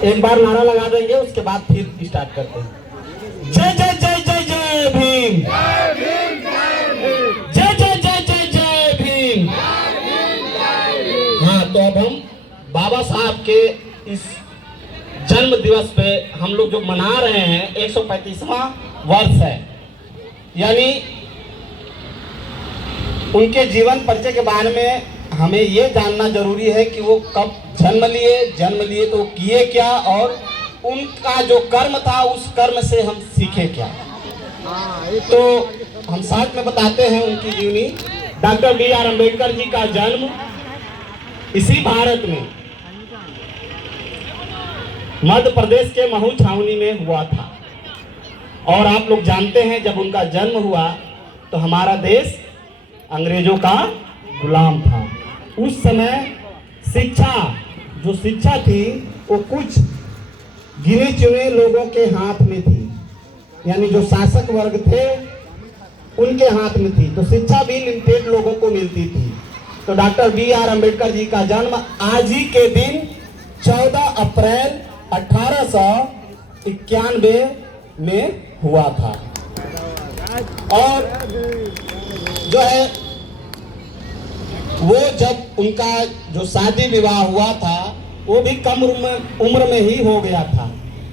एक बार नारा लगा देंगे, उसके बाद फिर स्टार्ट करते हैं। जय जय जय जय जय भीम, जय जय जय जय जय भीम। हाँ, तो अब हम बाबा साहब के इस जन्म दिवस पे हम लोग जो मना रहे हैं 135वां वर्ष है, यानी उनके जीवन परिचय के बारे में हमें ये जानना जरूरी है कि वो कब जन्म लिए तो किए क्या, और उनका जो कर्म था उस कर्म से हम सीखे क्या। तो हम साथ में बताते हैं उनकी जीवनी। Doctor B R. अम्बेडकर जी का जन्म इसी भारत में मध्य प्रदेश के महू छावनी में हुआ था। और आप लोग जानते हैं जब उनका जन्म हुआ तो हमारा देश अंग्रेजों का गुलाम था। उस समय शिक्षा थी वो कुछ गिने चुने लोगों के हाथ में थी, यानी जो शासक वर्ग थे उनके हाथ में थी। तो शिक्षा भी लिमिटेड लोगों को मिलती थी। तो डॉक्टर बी.आर. अम्बेडकर जी का जन्म आज ही के दिन 14 अप्रैल 1891 में हुआ था। और जो है वो जब उनका जो शादी विवाह हुआ था वो भी कम उम्र में ही हो गया था।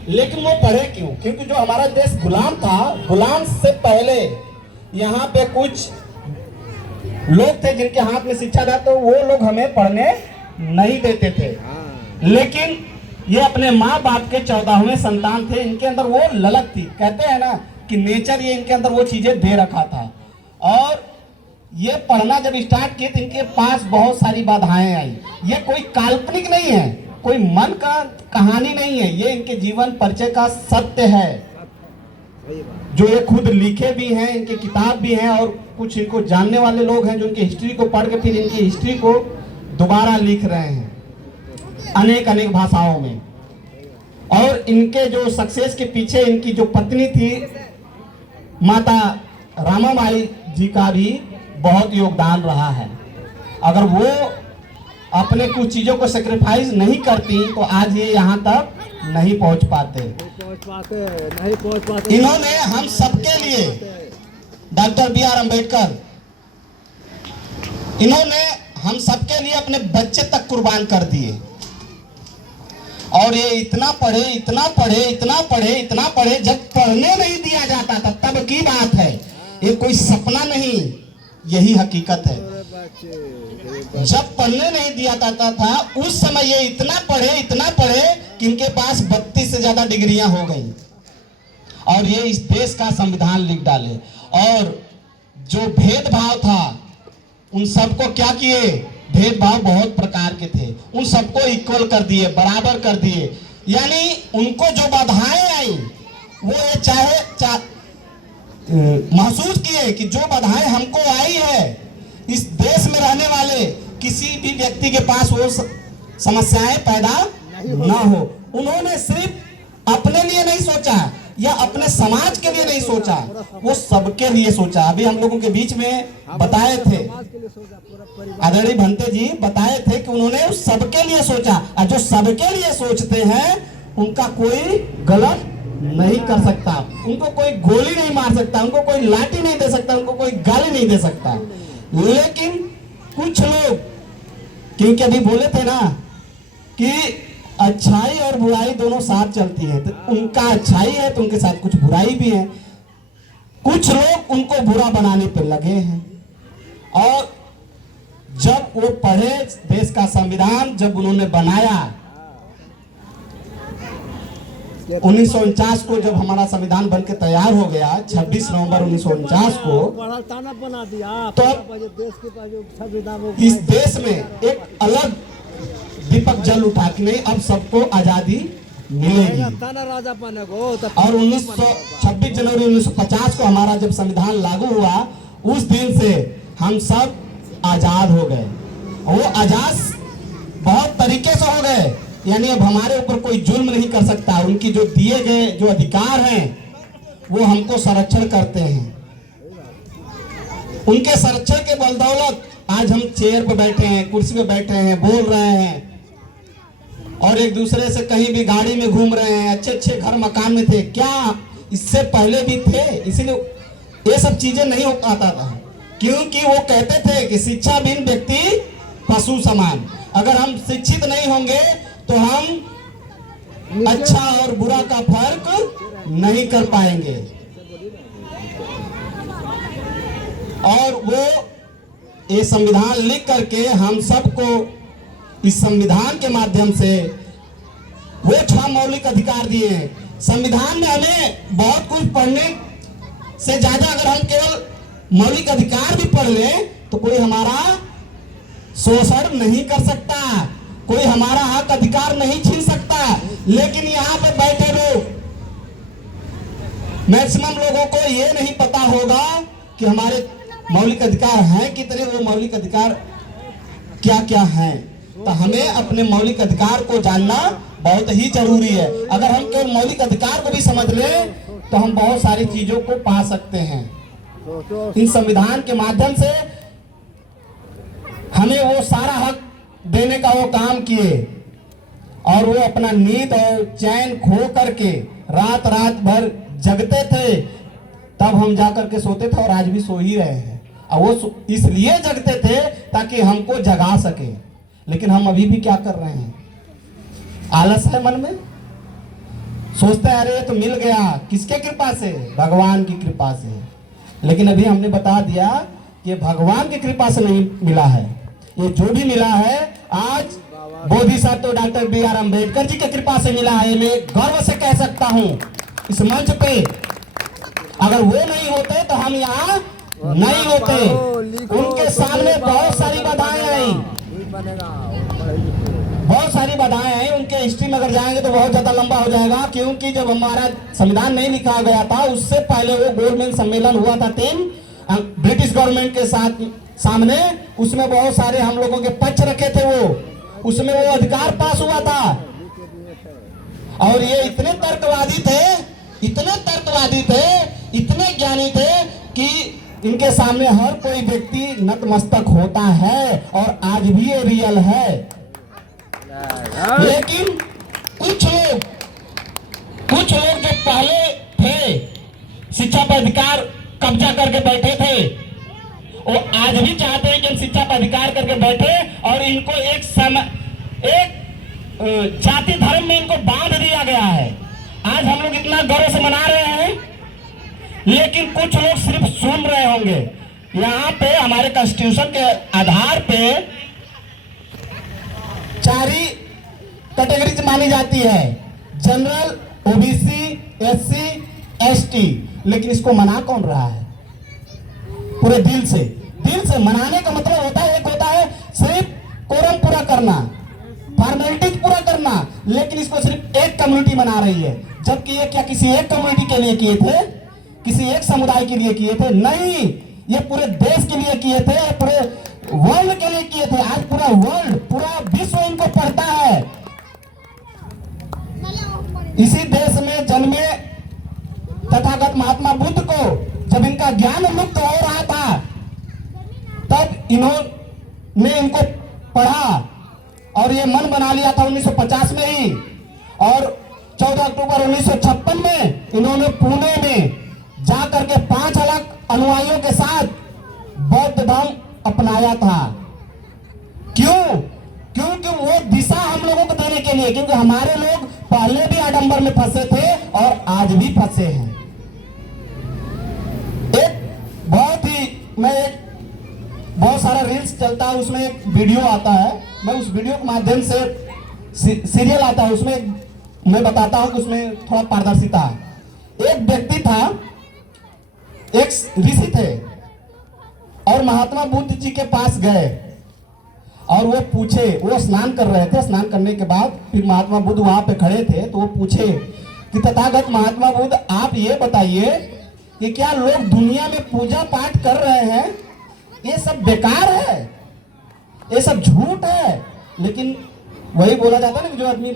लेकिन वो पढ़े क्यों? क्योंकि जो हमारा देश गुलाम था, गुलाम से पहले यहाँ पे कुछ लोग थे जिनके हाथ में शिक्षा था, तो वो लोग हमें पढ़ने नहीं देते थे। लेकिन ये अपने माँ बाप के 14वें संतान थे, इनके अंदर वो ललक थी। कहते हैं ना कि नेचर ये इनके अंदर वो चीजें दे रखा था। और ये पढ़ना जब स्टार्ट किए तो इनके पास बहुत सारी बाधाएं आई। ये कोई काल्पनिक नहीं है, कोई मन का कहानी नहीं है, ये इनके जीवन परिचय का सत्य है जो ये खुद लिखे भी हैं, इनके किताब भी हैं। और कुछ इनको जानने वाले लोग हैं जो इनकी हिस्ट्री को पढ़ के फिर इनकी हिस्ट्री को दोबारा लिख रहे हैं अनेक भाषाओं में। और इनके जो सक्सेस के पीछे इनकी जो पत्नी थी माता रामाबाई जी का भी बहुत योगदान रहा है। अगर वो अपने कुछ चीजों को सेक्रीफाइस नहीं करती तो आज ये यहाँ तक नहीं पहुँच पाते। इन्होंने हम सबके लिए, डॉक्टर बी.आर. अम्बेडकर, इन्होंने हम सबके लिए अपने बच्चे तक कुर्बान कर दिए। और ये इतना पढ़े, जब पढ़ने नहीं दिया जाता था तब की बात है। ये कोई सपना नहीं, यही हकीकत है। जब पढ़ने नहीं दिया जाता था उस समय ये इतना पढ़े कि इनके पास 32 से ज्यादा डिग्रियां हो गई। और ये इस देश का संविधान लिख डाले। और जो भेदभाव था उन सबको क्या किए? भेदभाव बहुत प्रकार के थे, उन सबको इक्वल कर दिए, बराबर कर दिए। यानी उनको जो बाधाएं आई वो ये महसूस किए कि जो बाधाएं हमको आई है इस देश में रहने वाले किसी भी व्यक्ति के पास वो समस्याएं पैदा ना हो। उन्होंने सिर्फ अपने लिए नहीं सोचा या अपने समाज के लिए नहीं सोचा, वो सबके लिए सोचा। अभी हम लोगों के बीच में बताए थे, आदरणीय भंते जी बताए थे कि उन्होंने उस सबके लिए सोचा। और जो सबके लिए सोचते हैं उनका कोई गलत नहीं कर सकता, उनको कोई गोली नहीं मार सकता, उनको कोई लाठी नहीं दे सकता, उनको कोई गाली नहीं दे सकता। लेकिन कुछ लोग, क्योंकि अभी बोले थे ना कि अच्छाई और बुराई दोनों साथ चलती है, तो उनका अच्छाई है तो उनके साथ कुछ बुराई भी है। कुछ लोग उनको बुरा बनाने पर लगे हैं। और जब वो पढ़े, देश का संविधान जब उन्होंने बनाया 1949 को, जब हमारा संविधान बनके तैयार हो गया 26 नवंबर 1949 को, तो इस देश में एक अलग दीपक जल उठा कि नहीं, अब सबको आजादी मिलेगी। और 26 जनवरी 1950 को हमारा जब संविधान लागू हुआ, उस दिन से हम सब आजाद हो गए। वो आजाद बहुत तरीके से हो गए, यानी अब हमारे ऊपर कोई जुल्म नहीं कर सकता। उनकी जो दिए गए जो अधिकार हैं वो हमको संरक्षण करते हैं। उनके संरक्षण के बलदौलत आज हम चेयर पे बैठे हैं, कुर्सी पे बैठे हैं, बोल रहे हैं। और एक दूसरे से कहीं भी गाड़ी में घूम रहे हैं, अच्छे अच्छे घर मकान में थे, क्या इससे पहले भी थे? इसीलिए ये सब चीजें नहीं हो पाता था, क्योंकि वो कहते थे कि शिक्षा बिन व्यक्ति पशु समान। अगर हम शिक्षित नहीं होंगे तो हम अच्छा और बुरा का फर्क नहीं कर पाएंगे। और वो ये संविधान लिख करके हम सबको इस संविधान के माध्यम से वो 6 मौलिक अधिकार दिए हैं। संविधान में हमें बहुत कुछ पढ़ने से ज्यादा अगर हम केवल मौलिक अधिकार भी पढ़ लें तो कोई हमारा शोषण नहीं कर सकता, कोई हमारा हक अधिकार नहीं छीन सकता। लेकिन यहाँ पे बैठे लोग, मैक्सिमम लोगों को ये नहीं पता होगा कि हमारे मौलिक अधिकार हैं कितने, वो मौलिक अधिकार क्या क्या हैं। तो हमें अपने मौलिक अधिकार को जानना बहुत ही जरूरी है। अगर हम केवल मौलिक अधिकार को भी समझ लें तो हम बहुत सारी चीजों को पा सकते हैं। इन संविधान के माध्यम से हमें वो सारा हक देने का वो काम किए, और वो अपना नींद और चैन खो करके रात रात भर जगते थे, तब हम जाकर के सोते थे और आज भी सो ही रहे हैं। और वो इसलिए जगते थे ताकि हमको जगा सके। लेकिन हम अभी भी क्या कर रहे हैं? आलस है मन में, सोचते हैं अरे ये तो मिल गया, किसके कृपा से? भगवान की कृपा से। लेकिन अभी हमने बता दिया कि भगवान की कृपा से नहीं मिला है, ये जो भी मिला है आज बोधिसत्व डॉक्टर B.R. अम्बेडकर जी की कृपा से मिला है। मैं गर्व से कह सकता हूं इस मंच पे, अगर वो नहीं होते तो हम यहाँ नहीं होते। उनके सामने बहुत सारी बाधाएं आई, बहुत सारी बाधाएं आई। उनके हिस्ट्री में अगर जाएंगे तो बहुत ज्यादा लंबा हो जाएगा, क्योंकि जब हमारा संविधान नहीं लिखा गया था उससे पहले वो गोलमेज सम्मेलन हुआ था 3 ब्रिटिश गवर्नमेंट के साथ सामने, उसमें बहुत सारे हम लोगों के पक्ष रखे थे, वो उसमें वो अधिकार पास हुआ था। और ये इतने तर्कवादी थे, इतने तर्कवादी थे, इतने ज्ञानी थे कि इनके सामने हर कोई व्यक्ति नतमस्तक होता है, और आज भी ये रियल है। लेकिन कुछ लोग जो पहले थे, शिक्षा पर अधिकार कब्जा करके बैठे थे, वो आज भी चाहते हैं कि हम शिक्षा पर अधिकार करके बैठे, और इनको एक जाति धर्म में इनको बांध दिया गया है। आज हम लोग इतना गर्व से मना रहे हैं, लेकिन कुछ लोग सिर्फ सुन रहे होंगे। यहाँ पे हमारे कॉन्स्टिट्यूशन के आधार पे 4 ही कैटेगरीज मानी जाती है, जनरल, ओबीसी, एससी, एसटी। लेकिन इसको मना कौन रहा है? पूरे दिल से मनाने का मतलब होता है, एक होता है सिर्फ कोरम पूरा करना, फॉर्मेलिटीज पूरा करना, लेकिन इसको सिर्फ एक कम्युनिटी मना रही है। जबकि ये क्या किसी एक कम्युनिटी के लिए किए थे, किसी एक समुदाय के लिए किए थे? नहीं, ये पूरे देश के लिए किए थे, पूरे वर्ल्ड के लिए किए थे। आज पूरा वर्ल्ड, पूरा विश्व इनको पढ़ता है। इसी देश में जन्मे तथागत महात्मा बुद्ध को जब इनका ज्ञान मुक्त हो रहा था, तब इन्होंने इनको पढ़ा और ये मन बना लिया था 1950 में ही। और 14 अक्टूबर 1956 में इन्होंने पुणे में जाकर के 5 अलग अनुयायियों के साथ बौद्ध धर्म अपनाया था। क्यों? क्योंकि वो दिशा हम लोगों को देने के लिए, क्योंकि हमारे लोग पहले भी आडंबर में फंसे थे और आज भी फंसे हैं। बहुत सारा रील्स चलता है, उसमें एक वीडियो आता है, मैं उस वीडियो के माध्यम से सीरियल आता है, उसमें मैं बताता हूं कि उसमें थोड़ा पारदर्शिता है। एक व्यक्ति था, एक ऋषि थे, और महात्मा बुद्ध जी के पास गए और वो पूछे, वो स्नान कर रहे थे, स्नान करने के बाद फिर महात्मा बुद्ध वहां पे खड़े थे, तो वो पूछे कि तथागत महात्मा बुद्ध, आप ये बताइए कि क्या लोग दुनिया में पूजा पाठ कर रहे हैं, ये सब बेकार है, ये सब झूठ है? लेकिन वही बोला जाता है ना कि जो आदमी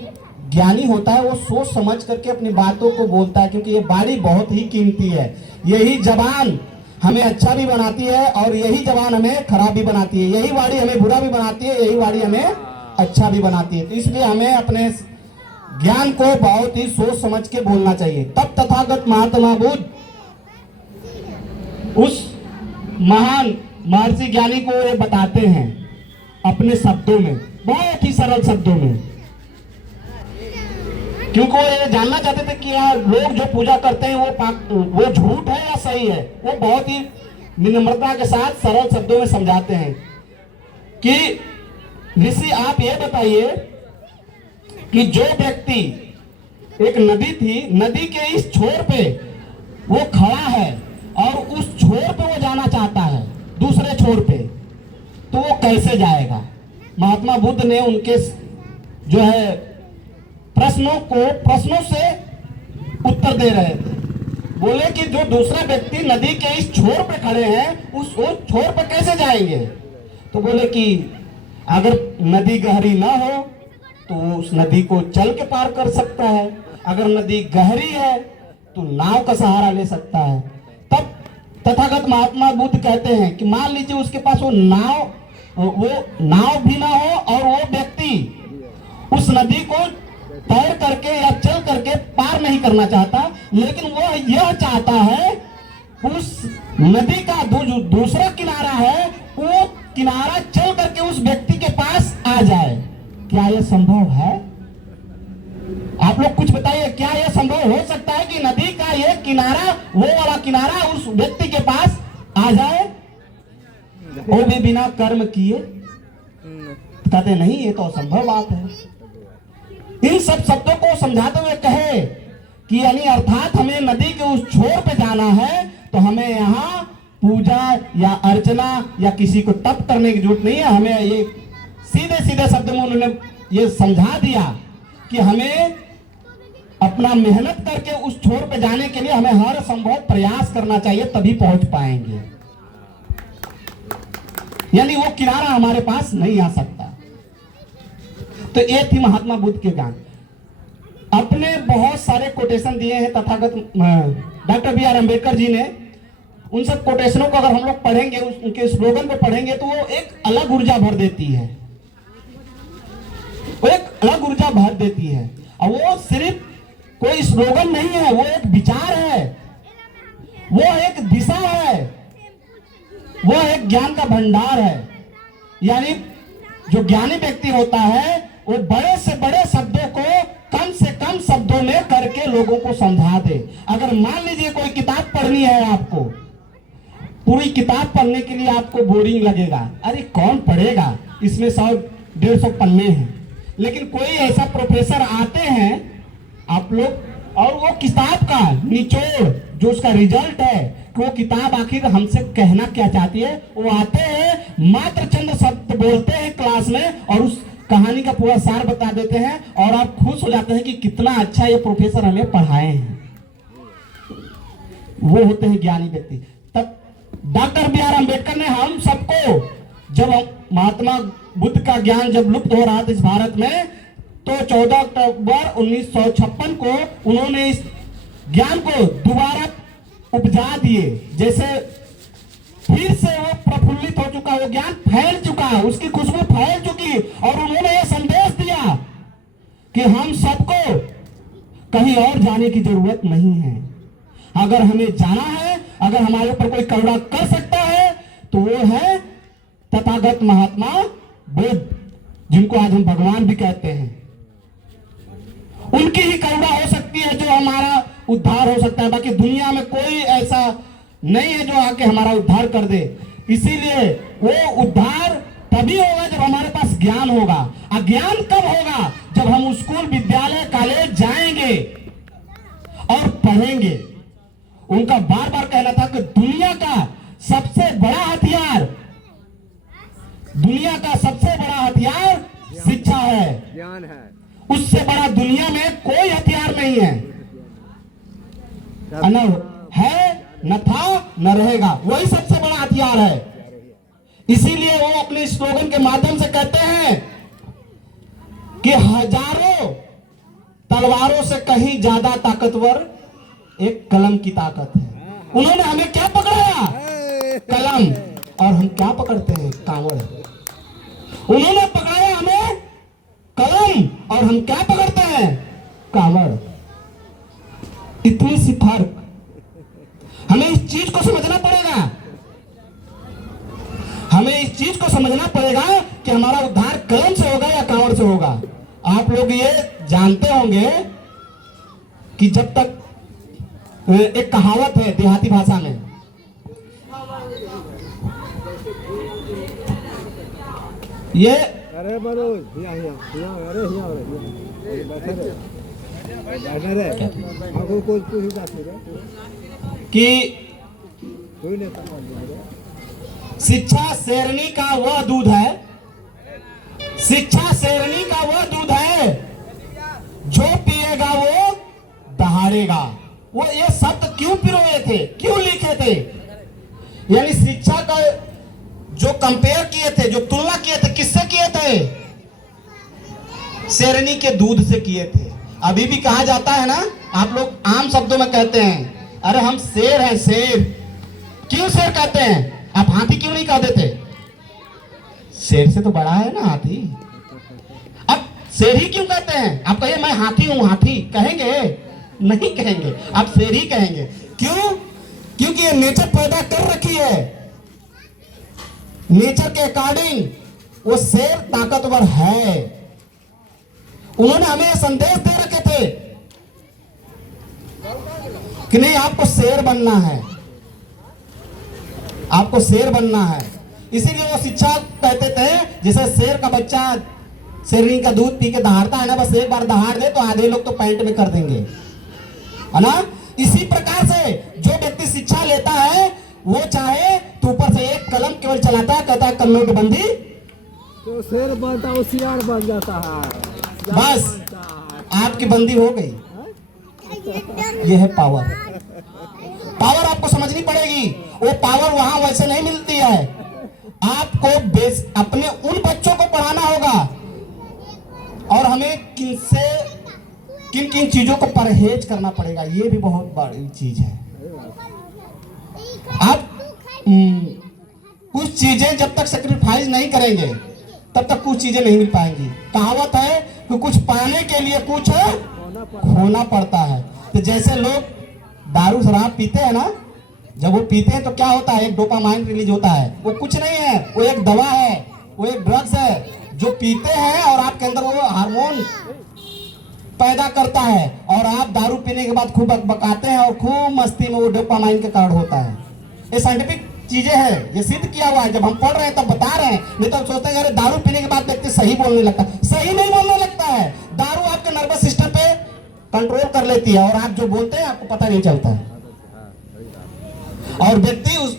ज्ञानी होता है वो सोच समझ करके अपनी बातों को बोलता है, क्योंकि ये वाणी बहुत ही कीमती है। यही जबान हमें अच्छा भी बनाती है और यही जबान हमें खराब भी बनाती है, यही वाणी हमें बुरा भी बनाती है, यही वाणी हमें अच्छा भी बनाती है। तो इसलिए हमें अपने ज्ञान को बहुत ही सोच समझ के बोलना चाहिए। तब तथागत महात्मा बुद्ध उस महान महर्षि ज्ञानी को ये बताते हैं अपने शब्दों में, बहुत ही सरल शब्दों में, क्योंकि वो ये जानना चाहते थे कि यार लोग जो पूजा करते हैं वो झूठ है या सही है। वो बहुत ही विनम्रता के साथ सरल शब्दों में समझाते हैं कि ऋषि आप ये बताइए कि जो व्यक्ति, एक नदी थी, नदी के इस छोर पे वो खड़ा है और उस छोर पे वो जाना चाहता है दूसरे छोर पे, तो वो कैसे जाएगा? महात्मा बुद्ध ने उनके जो है प्रश्नों से उत्तर दे रहे थे। बोले कि जो दूसरा व्यक्ति नदी के इस छोर पे खड़े हैं उस छोर पे कैसे जाएंगे? तो बोले कि अगर नदी गहरी ना हो तो उस नदी को चल के पार कर सकता है, अगर नदी गहरी है तो नाव का सहारा ले सकता है। तब तथागत महात्मा बुद्ध कहते हैं कि मान लीजिए उसके पास वो नाव भी ना हो और वो व्यक्ति उस नदी को तैर करके या चल करके पार नहीं करना चाहता, लेकिन वो यह चाहता है उस नदी का दूसरा किनारा है, वो किनारा चल करके उस व्यक्ति के पास आ जाए। क्या यह संभव है? आप लोग कुछ बताइए, क्या यह संभव हो सकता है कि नदी का ये किनारा, वो वाला किनारा उस व्यक्ति के पास आ जाए, वो भी बिना कर्म किए? कहते नहीं, ये तो असंभव बात है। इन सब शब्दों को समझाते हुए कहे कि यानी अर्थात हमें नदी के उस छोर पे जाना है तो हमें यहाँ पूजा या अर्चना या किसी को तप करने की जरूरत नहीं है। हमें ये सीधे सीधे शब्द में उन्होंने ये समझा दिया कि हमें अपना मेहनत करके उस छोर पे जाने के लिए हमें हर संभव प्रयास करना चाहिए, तभी पहुंच पाएंगे। यानी वो किनारा हमारे पास नहीं आ सकता। तो ये थी महात्मा बुद्ध के ज्ञान। अपने बहुत सारे कोटेशन दिए हैं Tathagat doctor B R Ambedkar ji ने। उन सब कोटेशनों को अगर हम लोग पढ़ेंगे, उनके स्लोगन को पढ़ेंगे तो वो एक अलग ऊर्जा भर देती है, वो एक अलग ऊर्जा भर देती है। और वो सिर्फ कोई स्लोगन नहीं है, वो एक विचार है, वो एक दिशा है, वो एक ज्ञान का भंडार है। यानी जो ज्ञानी व्यक्ति होता है वो बड़े से बड़े शब्दों को कम से कम शब्दों में करके लोगों को समझा दे। अगर मान लीजिए कोई किताब पढ़नी है, आपको पूरी किताब पढ़ने के लिए आपको बोरिंग लगेगा, अरे कौन पढ़ेगा, इसमें 100-150 पन्ने हैं। लेकिन कोई ऐसा प्रोफेसर आते हैं आप लोग, और वो किताब का निचोड़ जो उसका रिजल्ट है कि वो किताब आखिर हमसे कहना क्या चाहती है, वो आते हैं मात्र चंद शब्द बोलते हैं क्लास में और उस कहानी का पूरा सार बता देते हैं और आप खुश हो जाते हैं कि कितना अच्छा ये प्रोफेसर हमें पढ़ाए हैं। वो होते हैं ज्ञानी व्यक्ति। तब डॉक्टर बी आर अम्बेडकर ने हम सबको, जब महात्मा बुद्ध का ज्ञान जब लुप्त हो रहा था इस भारत में, तो 14 अक्टूबर 1956 को उन्होंने इस ज्ञान को दोबारा उपजा दिए। जैसे फिर से वो प्रफुल्लित हो चुका, वो ज्ञान फैल चुका, उसकी खुशबू फैल चुकी और उन्होंने ये संदेश दिया कि हम सबको कहीं और जाने की जरूरत नहीं है। अगर हमें जाना है, अगर हमारे ऊपर कोई करुणा कर सकता है तो वो है तथागत महात्मा बुद्ध, जिनको आज हम भगवान भी कहते हैं। उनकी ही करुणा हो सकती है जो हमारा उद्धार हो सकता है। बाकी दुनिया में कोई ऐसा नहीं है जो आके हमारा उद्धार कर दे। इसीलिए वो उद्धार तभी होगा जब हमारे पास ज्ञान होगा। अज्ञान कब होगा? जब हम स्कूल, विद्यालय, कॉलेज जाएंगे और पढ़ेंगे। उनका बार बार कहना था कि दुनिया का सबसे बड़ा हथियार, दुनिया का सबसे बड़ा हथियार शिक्षा है, ज्ञान है। उससे बड़ा दुनिया में कोई हथियार नहीं है। न है, न था, न रहेगा, वही सबसे बड़ा हथियार है। इसीलिए वो अपने स्लोगन के माध्यम से कहते हैं कि हजारों तलवारों से कहीं ज्यादा ताकतवर एक कलम की ताकत है। उन्होंने हमें क्या पकड़ाया? कलम। और हम क्या पकड़ते हैं? कांवड़। उन्होंने पकड़ाया हमें और हम क्या पकड़ते हैं, कावड़। इतनी सी फर्क। हमें इस चीज को समझना पड़ेगा, हमें इस चीज को समझना पड़ेगा कि हमारा उद्धार कलम से होगा या कांवड़ से होगा। आप लोग ये जानते होंगे कि जब तक एक कहावत है देहाती भाषा में, ये अरे बरो कि शिक्षा शेरनी का वह दूध है, शिक्षा शेरनी का वह दूध है, जो पिएगा वो दहाड़ेगा। वो ये शब्द क्यों पिरोए थे, क्यों लिखे थे? यानी शिक्षा का जो कंपेयर किए थे, जो तुलना किए थे, किससे किए थे? शेरनी के दूध से किए थे। अभी भी कहा जाता है ना, आप लोग आम शब्दों में कहते हैं, अरे हम शेर हैं, शेर। क्यों शेर कहते हैं? आप हाथी क्यों नहीं कह देते? शेर से तो बड़ा है ना हाथी। अब शेर ही क्यों कहते हैं? आप कहिए मैं हाथी हूं, हाथी कहेंगे? नहीं कहेंगे, आप शेर ही कहेंगे। क्यों? क्योंकि ये नेचर पैदा कर रखी है, नेचर के अकॉर्डिंग वो शेर ताकतवर है। उन्होंने हमें संदेश दे रखे थे कि नहीं, आपको शेर बनना है, आपको शेर बनना है। इसीलिए वो शिक्षा कहते थे, जैसे शेर का बच्चा शेरनी का दूध पी के दहाड़ता है ना, बस एक बार दहाड़ दे तो आधे लोग तो पैंट में कर देंगे, है ना। इसी प्रकार से जो व्यक्ति शिक्षा लेता है, वो चाहे तो ऊपर से एक कलम केवल चलाता है, कहता है नोटबंदी, तो शेर बनता होशियार बन जाता है, बस आपकी बंदी हो गई। ये है पावर। पावर आपको समझनी पड़ेगी। वो पावर वहां वैसे नहीं मिलती है। आपको बेस अपने उन बच्चों को पढ़ाना होगा, और हमें किन किन चीजों को परहेज करना पड़ेगा, ये भी बहुत बड़ी चीज है। आप कुछ चीजें जब तक सेक्रीफाइस नहीं करेंगे, तब तक कुछ चीजें नहीं मिल पाएंगी। कहावत है कि कुछ पाने के लिए कुछ खोना पड़ता है। तो जैसे लोग दारू शराब पीते हैं ना, जब वो पीते हैं तो क्या होता है, एक डोपामाइन रिलीज होता है। वो कुछ नहीं है, वो एक दवा है, वो एक ड्रग्स है जो पीते हैं और आपके अंदर वो हार्मोन पैदा करता है, और आप दारू पीने के बाद खूब बकबकाते हैं और खूब मस्ती में, वो डोपामाइन के कारण होता है। ये साइंटिफिक चीजें हैं, ये सिद्ध किया हुआ है। जब हम पढ़ रहे हैं तब बता रहे हैं, नहीं तो हम सोचते हैं अरे दारू पीने के बाद व्यक्ति सही बोलने लगता है। सही नहीं बोलने लगता है, दारू आपके नर्वस सिस्टम पे कंट्रोल कर लेती है, और आप जो बोलते हैं आपको पता नहीं चलता है। और व्यक्ति उस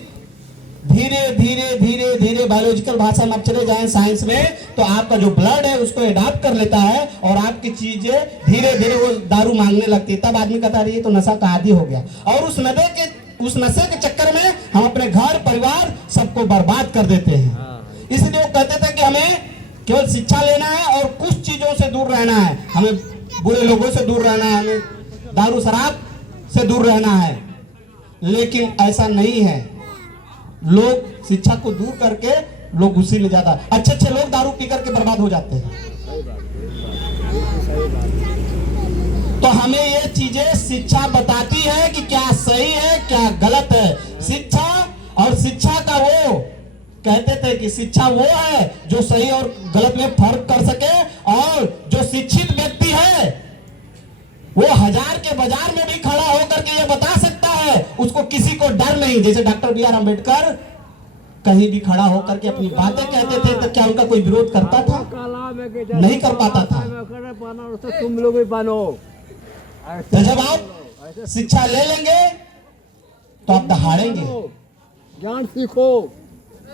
धीरे धीरे धीरे धीरे बायोलॉजिकल भाषा में आप चले जाएं साइंस में, तो आपका जो ब्लड है उसको एडाप्ट कर लेता है, और आपकी चीजें धीरे धीरे वो दारू मांगने लगती है। तब आदमी कहता है ये तो नशा का आदी हो गया, और उस नशे के चक्कर में हम अपने घर परिवार सबको बर्बाद कर देते हैं। इसलिए वो कहते थे कि हमें केवल शिक्षा लेना है और कुछ चीजों से दूर रहना है, हमें बुरे लोगों से दूर रहना है, हमें दारू शराब से दूर रहना है। लेकिन ऐसा नहीं है। लोग शिक्षा को दूर करके लोग उसी में ज्यादा अच्छे अच्छे लोग दारू पी करके बर्बाद हो जाते हैं। तो हमें ये चीजें शिक्षा बताती है कि क्या सही है क्या गलत है। शिक्षा और शिक्षा का वो कहते थे कि शिक्षा वो है जो सही और गलत में फर्क कर सके, और जो शिक्षित व्यक्ति है वो हजार के बाजार में भी खड़ा होकर के ये बता सकता है, उसको किसी को डर नहीं। जैसे डॉक्टर बी आर अम्बेडकर कहीं भी खड़ा होकर के अपनी बातें कहते थे, तो क्या उनका कोई विरोध करता था? नहीं कर पाता था। तुम लोग भी बनो। तो जब आप शिक्षा ले लेंगे तो आप दहाड़ेंगे, ज्ञान सीखो,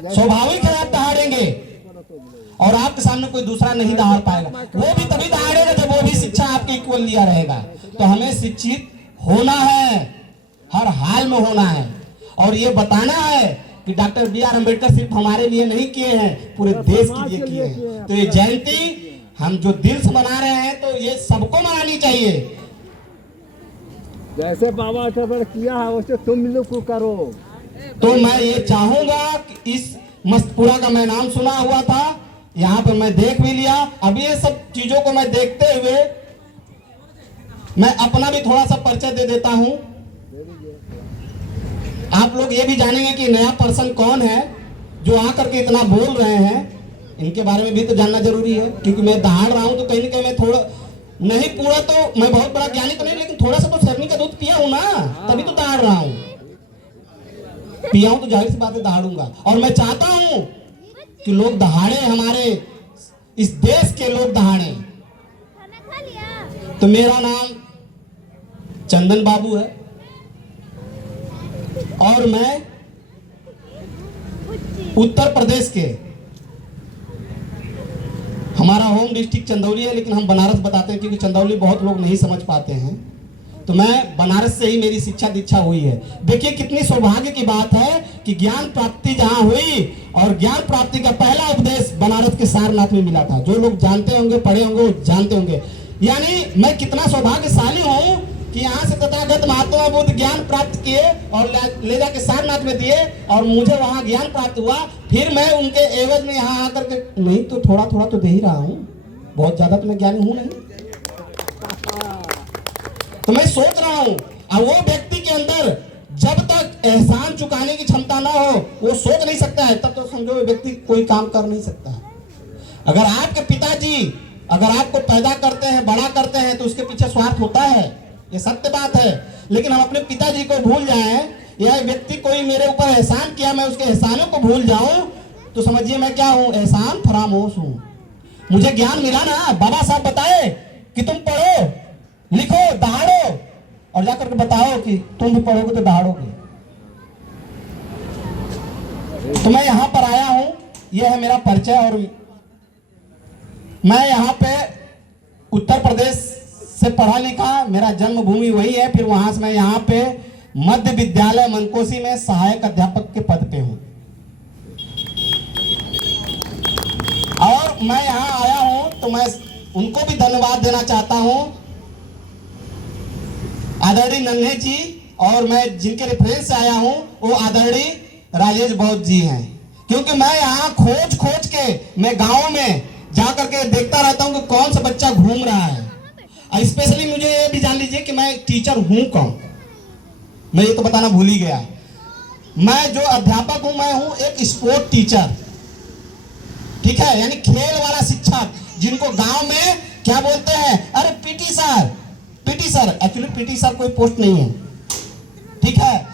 स्वाभाविक है आप दहाड़ेंगे, और आपके सामने कोई दूसरा नहीं दहाड़ पाएगा। वो भी तभी दहाड़ेगा जब वो भी शिक्षा आपके इक्वल लिया रहेगा। तो हमें शिक्षित होना है, हर हाल में होना है, और ये बताना है कि डॉक्टर बी आर अम्बेडकर सिर्फ हमारे लिए नहीं किए हैं, पूरे देश के लिए किए हैं। तो ये जयंती हम जो दिल से मना रहे हैं, तो ये सबको मनानी चाहिए। जैसे बाबा साहब किया है वैसे तुम लोग को करो। तो मैं ये चाहूंगा कि इस मस्तपुरा का मैं नाम सुना हुआ था, यहाँ पे मैं देख भी लिया। अब ये सब चीजों को मैं देखते हुए मैं अपना भी थोड़ा सा परिचय दे देता हूं। आप लोग ये भी जानेंगे कि नया पर्सन कौन है जो आकर के इतना बोल रहे हैं, इनके बारे में भी तो जानना जरूरी है। क्योंकि मैं दहाड़ रहा हूं तो कहीं ना कहीं मैं थोड़ा नहीं, पूरा तो मैं बहुत बड़ा ज्ञानी तो नहीं, लेकिन थोड़ा सा तो सरनी का दूध पिया हूं ना, तभी तो दहाड़ रहा हूं। पिया हूं तो जाहिर सी बात है दहाड़ूंगा। और मैं चाहता हूं कि लोग दहाड़े, हमारे इस देश के लोग दहाड़े। तो मेरा नाम चंदन बाबू है और मैं उत्तर प्रदेश के, हमारा होम डिस्ट्रिक्ट चंदौली है, लेकिन हम बनारस बताते हैं क्योंकि चंदौली बहुत लोग नहीं समझ पाते हैं। तो मैं बनारस से ही मेरी शिक्षा दीक्षा हुई है। देखिए कितनी सौभाग्य की बात है कि ज्ञान प्राप्ति जहां हुई, और ज्ञान प्राप्ति का पहला उपदेश बनारस के सारनाथ में मिला था। जो लोग जानते होंगे, पढ़े होंगे, जानते होंगे। यानी मैं कितना सौभाग्यशाली हूं कि यहाँ से तथागत महात्मा बुद्ध ज्ञान प्राप्त किए और ले जाके सारनाथ में दिए, और मुझे वहां ज्ञान प्राप्त हुआ। फिर मैं उनके एवज में यहाँ आकर के, नहीं तो थोड़ा थोड़ा तो दे ही रहा हूँ, बहुत ज्यादा तो मैं ज्ञानी हूं नहीं। तो मैं सोच रहा हूं, अब वो व्यक्ति के अंदर जब तक एहसान चुकाने की क्षमता ना हो, वो सोच नहीं सकता है, तब तो समझो वो व्यक्ति कोई काम कर नहीं सकता है। अगर आपके पिताजी अगर आपको पैदा करते हैं, बड़ा करते हैं, तो उसके पीछे स्वार्थ होता है, ये सत्य बात है। लेकिन हम अपने पिताजी को भूल जाएं, या व्यक्ति कोई मेरे ऊपर एहसान किया, मैं उसके एहसानों को भूल जाऊं, तो समझिए मैं क्या हूं, एहसान फरामोश हूं। मुझे ज्ञान मिला ना, बाबा साहब बताए कि तुम पढ़ो, लिखो, दहाड़ो, और जाकर के बताओ कि तुम भी पढ़ोगे तो दहाड़ोगे। तो मैं यहां पर आया हूं, यह है मेरा परिचय। और मैं यहाँ पे उत्तर प्रदेश से पढ़ा लिखा, मेरा जन्मभूमि वही है। फिर वहां से मैं यहाँ पे मध्य विद्यालय मनकोसी में सहायक अध्यापक के पद पे हूं। और मैं यहाँ आया हूं तो मैं उनको भी धन्यवाद देना चाहता हूं, आदरणीय नन्हे जी, और मैं जिनके रेफरेंस से आया हूं वो आदरणीय राजेश बौद्ध जी हैं। क्योंकि मैं यहाँ खोज खोज के मैं गाँव में जाकर के देखता रहता हूं कि कौन सा बच्चा घूम रहा है। और स्पेशली मुझे ये भी जान लीजिए कि मैं टीचर हूं कौन, मैं ये तो बताना भूल ही गया। मैं जो अध्यापक हूं, मैं हूं एक स्पोर्ट टीचर, ठीक है, यानी खेल वाला शिक्षक, जिनको गांव में क्या बोलते हैं, अरे PT sir, PT sir. Actually PT sir कोई पोस्ट नहीं है, ठीक है,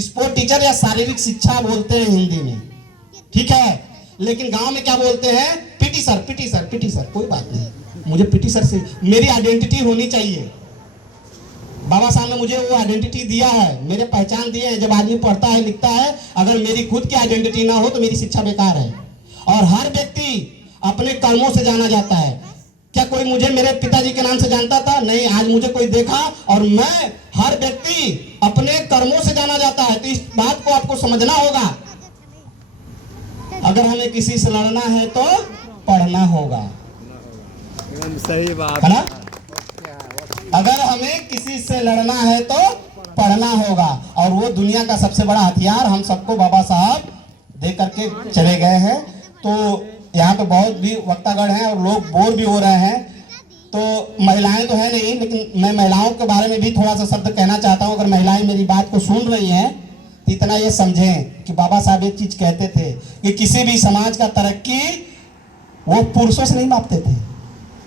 स्पोर्ट टीचर या शारीरिक शिक्षा बोलते हैं हिंदी में, ठीक है। लेकिन गांव में क्या बोलते हैं, PT sir, PT sir, PT sir. कोई बात नहीं, मुझे पीटी सर से मेरी आइडेंटिटी होनी चाहिए। बाबा साहब ने मुझे वो आइडेंटिटी दिया है, मेरे पहचान दिए है। जब आदमी पढ़ता है, लिखता है, अगर मेरी खुद की आइडेंटिटी ना हो तो मेरी शिक्षा बेकार है। और हर व्यक्ति अपने कर्मों से जाना जाता है। क्या कोई मुझे मेरे पिताजी के नाम से जानता था? नहीं, आज मुझे कोई देखा, और मैं, हर व्यक्ति अपने कर्मों से जाना जाता है। तो इस बात को आपको समझना होगा। अगर हमें किसी से लड़ना है तो पढ़ना होगा, सही बात है ना। अगर हमें किसी से लड़ना है तो पढ़ना होगा, और वो दुनिया का सबसे बड़ा हथियार हम सबको बाबा साहब दे करके चले गए हैं। तो यहाँ पे बहुत भी वक्तागण हैं और लोग बोर भी हो रहे हैं। तो महिलाएं तो है नहीं, लेकिन मैं महिलाओं के बारे में भी थोड़ा सा शब्द कहना चाहता हूँ। अगर महिलाएं मेरी बात को सुन रही हैं तो इतना ये समझें कि बाबा साहब एक चीज कहते थे कि किसी भी समाज का तरक्की वो पुरुषों से नहीं मापते थे,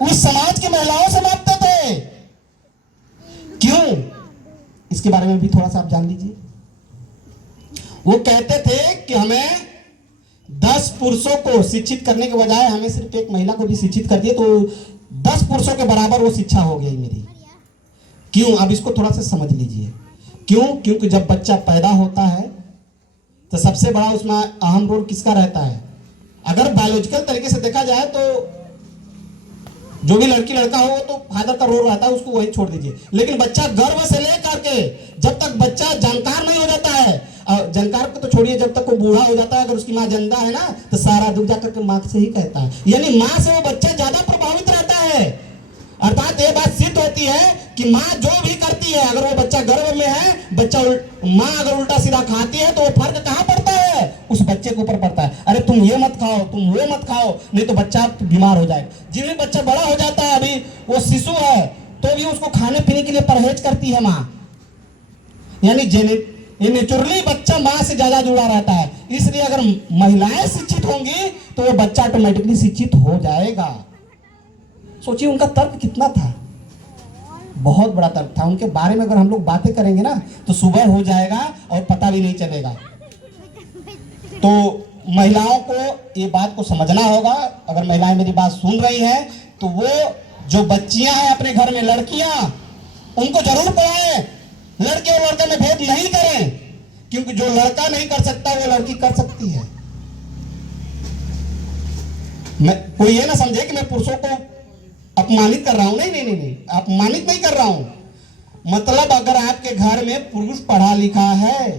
उस समाज की महिलाओं से मापते थे। क्यों? इसके बारे में भी थोड़ा सा आप जान लीजिए। वो कहते थे कि हमें 10 पुरुषों को शिक्षित करने के बजाय हमें सिर्फ एक महिला को भी शिक्षित कर दिए तो 10 पुरुषों के बराबर वो शिक्षा हो गई मेरी। क्यों? अब इसको थोड़ा सा समझ लीजिए। क्यों? क्योंकि जब बच्चा पैदा होता है तो सबसे बड़ा उसमें अहम रोल किसका रहता है? अगर बायोलॉजिकल तरीके से देखा जाए तो जो भी लड़की लड़का हो तो फादर का रोल रहता है, उसको वही छोड़ दीजिए। लेकिन बच्चा गर्भ से लेकर के जब तक बच्चा जानकार नहीं हो जाता है, और जानकार को तो छोड़िए, जब तक वो बूढ़ा हो जाता है, अगर उसकी माँ जिंदा है ना तो सारा दुख जाकर के माँ से ही कहता है। यानी माँ से वो बच्चा ज्यादा प्रभावित रहता है। अर्थात ये बात सिद्ध होती है कि माँ जो भी करती है, अगर वो बच्चा गर्भ में है, माँ अगर उल्टा सीधा खाती है तो वो फर्क कहाँ पड़ता है? उस बच्चे के ऊपर पड़ता है। अरे तुम ये मत खाओ, तुम वो मत खाओ, नहीं तो बच्चा बीमार हो जाएगा। जिन्हें बच्चा बड़ा हो जाता है, अभी वो शिशु है, तो भी उसको खाने पीने के लिए परहेज करती है माँ। यानी ये नेचुरली बच्चा माँ से ज्यादा जुड़ा रहता है। इसलिए अगर महिलाएं शिक्षित होंगी तो वो बच्चा ऑटोमेटिकली शिक्षित हो जाएगा। सोचिए उनका तर्क कितना था, बहुत बड़ा तर्क था। उनके बारे में अगर हम लोग बातें करेंगे ना तो सुबह हो जाएगा और पता भी नहीं चलेगा। तो महिलाओं को ये बात को समझना होगा। अगर महिलाएं मेरी बात सुन रही हैं तो वो जो बच्चियां हैं अपने घर में, लड़कियां, उनको जरूर पढ़ाएं। लड़के और लड़के में भेद नहीं करें, क्योंकि जो लड़का नहीं कर सकता वो लड़की कर सकती है। कोई ये ना समझे कि मैं पुरुषों को अपमानित कर रहा हूं। नहीं नहीं नहीं नहीं, अपमानित नहीं कर रहा हूं। मतलब अगर आपके घर में पुरुष पढ़ा लिखा है,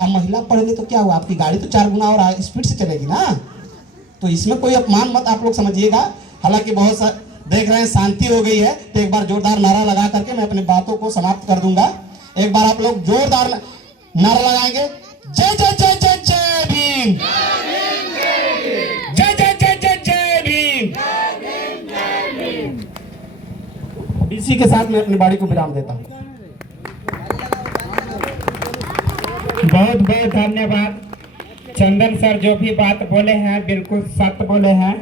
अब महिला पढ़ ले तो क्या हुआ, आपकी गाड़ी तो 4 गुना और स्पीड से चलेगी ना। तो इसमें कोई अपमान मत आप लोग समझिएगा। हालांकि बहुत सा देख रहे हैं शांति हो गई है, तो एक बार जोरदार नारा लगा करके मैं अपनी बातों को समाप्त कर दूंगा। एक बार आप लोग जोरदार नारा लगाएंगे, जय जय जय जय जय भीम, जय जय जय जय जय भीम। इसी के साथ मैं अपनी बाड़ी को विराम देता हूं। बहुत बहुत धन्यवाद। चंदन सर जो भी बात बोले हैं बिल्कुल सत्य बोले हैं।